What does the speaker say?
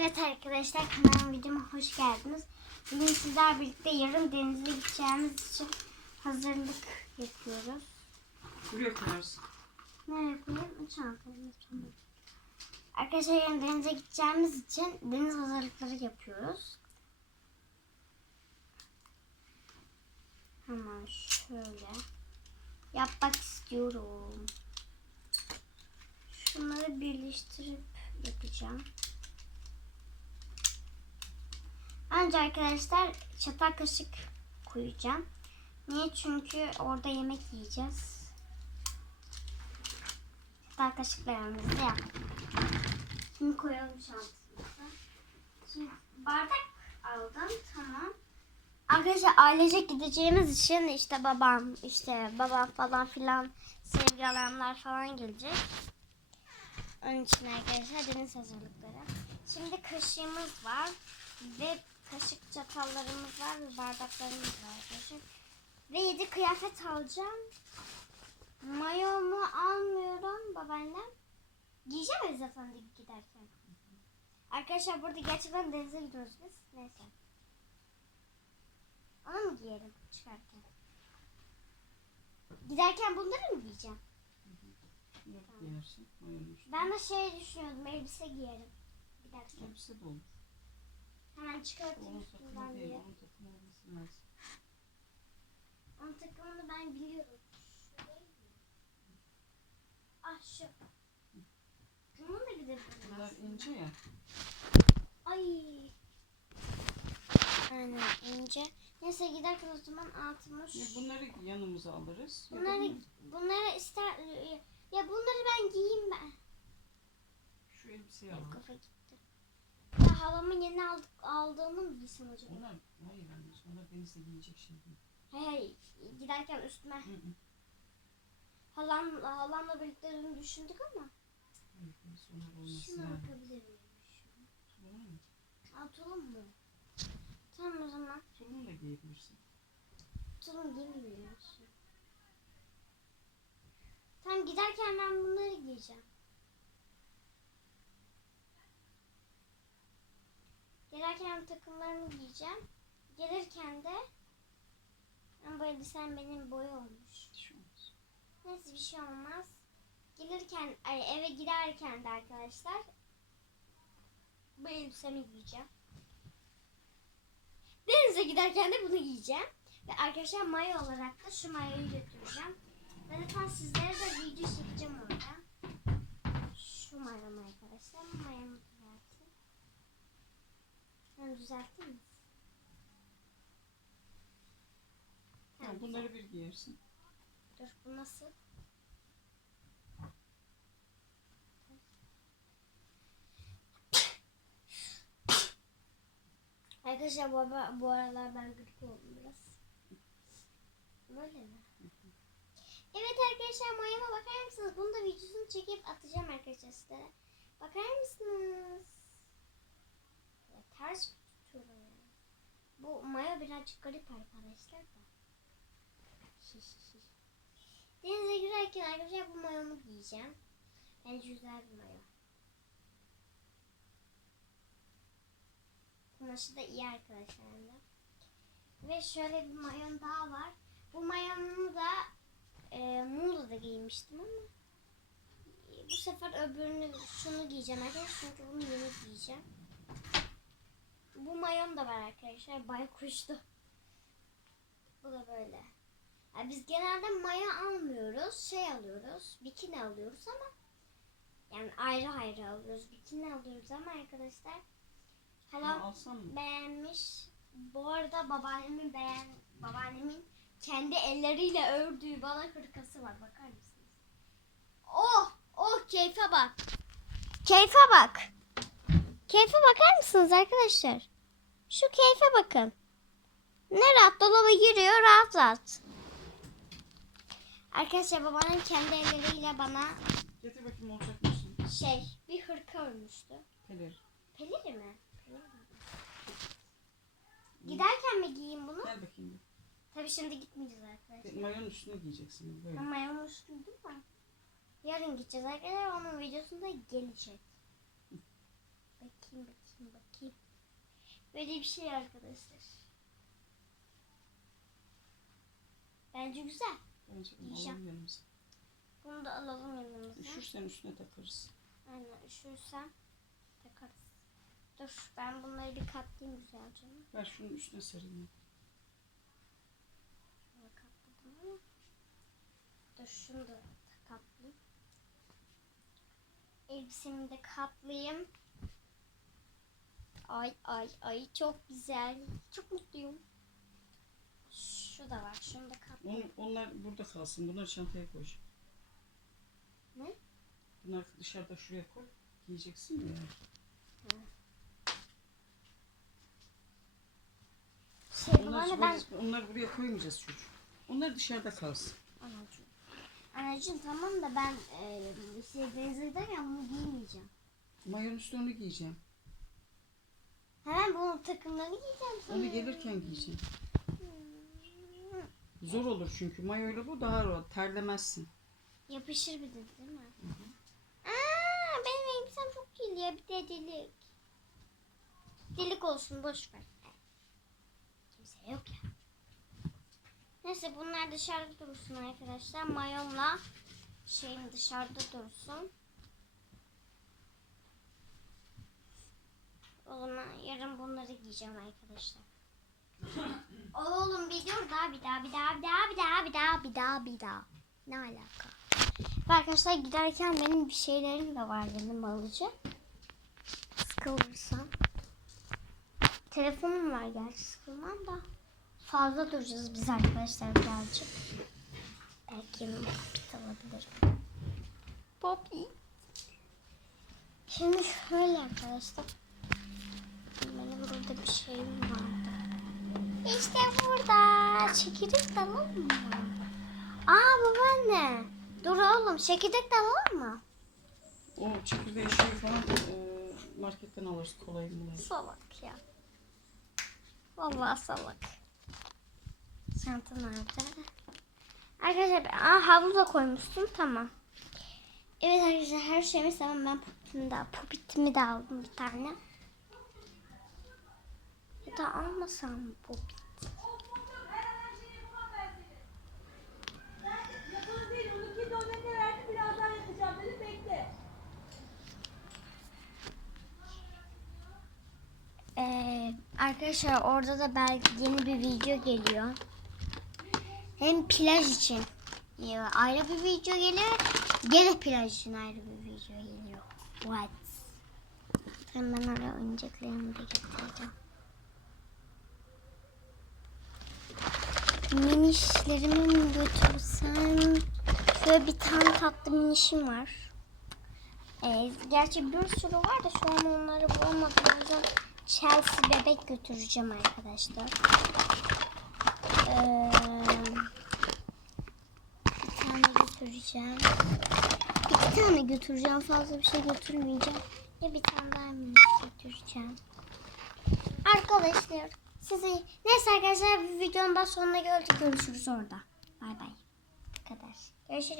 Evet arkadaşlar kanalıma videoma hoş geldiniz. Bugün sizler birlikte yarın denize gideceğimiz için hazırlık yapıyoruz. Buraya koyarsın. Nereye koyayım? Lütfen. Arkadaşlar yarın denize gideceğimiz için deniz hazırlıkları yapıyoruz. Hemen şöyle yapmak istiyorum. Şunları birleştirip yapacağım. Önce arkadaşlar çatal kaşık koyacağım. Niye? Çünkü orada yemek yiyeceğiz. Çatal kaşıklarımızı yaptık. Şimdi koyalım şansımıza. Şimdi bardak aldım. Tamam. Arkadaşlar ailecek gideceğimiz için işte babam, işte babam falan filan adamlar falan gelecek. Onun için arkadaşlar deniz hazırlıkları. Şimdi kaşığımız var ve kaşık çatallarımız var ve bardaklarımız var arkadaşlar. Ve yedi kıyafet alacağım. Mayomu almıyorum babaannem. Giyeceğim ya zaten de giderken. Arkadaşlar burada gerçekten denize gidiyoruz biz. Neyse. Onu mu giyelim çıkarken? Giderken bunları mı giyeceğim? Bunları giyersin. Ben de şey düşünüyordum elbise giyerim. Giderken. Elbise de olur. Hemen çıkartayım değil. diye. Onun takımı olması lazım. Onun takımını ben biliyorum. Ah şu. Bunun da gidebilirim Bunlar ince ya. Ay. Aynen ince. Neyse giderken o zaman altıma şu. Ya bunları yanımıza alırız. Bunları, bunu- bunları ister... Ya bunları ben giyeyim ben. Şu elbiseyi alalım. kafa gitti. Ya halamın yeni aldık, aldığını mı giysem acaba? Onlar, hayır anneciğim. Onlar denizde giyecek şey değil. Hey, hey giderken üstüme. Hı hı. Halam, halamla birlikte dün düşündük ama. Hayır, onlar olması Şunu yapabilir miyim? Tulumunu mu? Atalım mı? Tamam o zaman. Tulumunu da giyebilirsin. Tulum giymiyorsun. Tamam giderken ben bunları giyeceğim. Gelirken takımlarımı giyeceğim. Gelirken de ama bu elbisem benim boy olmuş. Hiç olmaz. Neyse bir şey olmaz. Gelirken ay, eve giderken de arkadaşlar bu elbisemi giyeceğim. Denize giderken de bunu giyeceğim. Ve arkadaşlar mayo olarak da şu mayoyu götüreceğim. Ve lütfen sizlere de video çekeceğim orada. Şu mayom arkadaşlar. Mayomu düzelteyim. Ben düzelteyim mi? Tamam, bunları bir giyersin. Dur bu nasıl? Arkadaşlar bu, ara- bu aralar ben grip oldum biraz. Böyle mi? Evet arkadaşlar mayama bakar mısınız? Bunu da videosunu çekip atacağım arkadaşlar size. Bakar mısınız? Ya, ters. Bu maya birazcık garip arkadaşlar da. Denize girerken arkadaşlar bu mayomu giyeceğim. Bence güzel bir mayo. Kumaşı da iyi arkadaşlar. Ve şöyle bir mayon daha var. Bu mayomu da e, Muğla'da giymiştim ama e, bu sefer öbürünü şunu giyeceğim arkadaşlar çünkü bunu yeni giyeceğim. Bu mayon da var arkadaşlar. Baykuştu. Bu da böyle. Ya biz genelde mayo almıyoruz. Şey alıyoruz. Bikini alıyoruz ama yani ayrı ayrı alıyoruz. Bikini alıyoruz ama arkadaşlar mı? beğenmiş. Bu arada babaannemin beğen babaannemin kendi elleriyle ördüğü bana hırkası var. Bakar mısınız? Oh! Oh keyfe bak. Keyfe bak. Keyfe bakar mısınız arkadaşlar? Şu keyfe bakın. Ne rahat dolaba giriyor rahat rahat. Arkadaşlar babaannem kendi elleriyle bana Getir bakayım olacak mısın? şey bir hırka örmüştü. Peler. Peleri mi? Peleri mi? Giderken mi giyeyim bunu? Gel bakayım. Tabii şimdi gitmeyeceğiz arkadaşlar. Mayonun üstüne giyeceksin böyle. Ama yanlıştım değil mi? Yarın gideceğiz arkadaşlar. Onun videosunda gelecek. Şimdi bakayım. Böyle bir şey arkadaşlar. Bence güzel. Bence Yiyeceğim. yanımıza. Bunu da alalım yanımıza. Üşürsen üstüne takarız. Aynen üşürsem takarız. Dur ben bunları bir katlayayım güzelce. Ver şunun üstüne sarayım. Şöyle katladım ama. Dur şunu da katlayayım. Elbisemi de katlayayım. Ay ay ay çok güzel. Çok mutluyum. Şu da var. Şunu da katlayayım. Onu, onlar burada kalsın. Bunları çantaya koy. Ne? Bunlar dışarıda şuraya koy. Giyeceksin ya. Şey Onlar, bana ben... onları buraya koymayacağız çocuk. Onlar dışarıda kalsın. Anacığım. Anacığım tamam da ben e, şey benzirdeyken bunu giymeyeceğim. Mayonun üstüne onu giyeceğim. Hemen bunun takımlarını giyeceğim sonra. Onu gelirken giyeceğim. Zor olur çünkü mayoyla bu daha rahat. Terlemezsin. Yapışır bir de değil mi? Aa, benim elbisem çok kirli bir de delik. Delik olsun boş ver. Kimse yok ya. Neyse bunlar dışarıda dursun arkadaşlar. Mayomla şeyim dışarıda dursun. O zaman giyeceğim arkadaşlar. Oğlum bir dur daha bir daha bir daha bir daha bir daha bir daha bir daha bir daha. Ne alaka? Arkadaşlar giderken benim bir şeylerim de var benim alıcı. Sıkılırsam. Telefonum var gerçi sıkılmam da. Fazla duracağız biz arkadaşlar birazcık. Belki yanıma alabilirim. Poppy. Şimdi şöyle arkadaşlar. Bir şeyim vardı. İşte burada. Çekirdek de alalım mı? Aa babaanne. Dur oğlum çekirdek de alalım mı? O çekirdeği şey falan e, marketten alırız kolay mı? Salak ya. Vallahi salak. Çanta nerede? Arkadaşlar aa, havlu da koymuşsun tamam. Evet arkadaşlar her şeyimiz tamam ben popitimi de, popitimi de aldım bir tane. Ya da almasam mı popit? Yapılır değil. Onunki donete verdi. Birazdan yapacağım dedim. Bekle. Ee, arkadaşlar orada da belki yeni bir video geliyor. Hem plaj için ayrı bir video geliyor. Gene plaj için ayrı bir video geliyor. What? Ben oraya oyuncaklarımı da getireceğim. Minişlerimi mi götürsem? Şöyle bir tane tatlı minişim var. Ee, gerçi bir sürü var da şu an onları bulamadım. O yüzden Chelsea bebek götüreceğim arkadaşlar. Ee, bir tane götüreceğim. İki tane götüreceğim. Fazla bir şey götürmeyeceğim. Ya bir tane daha minik götüreceğim. Arkadaşlar sizi neyse arkadaşlar videonun da sonuna geldik. Görüşürüz orada. Bay bay. Bu kadar. Görüşürüz.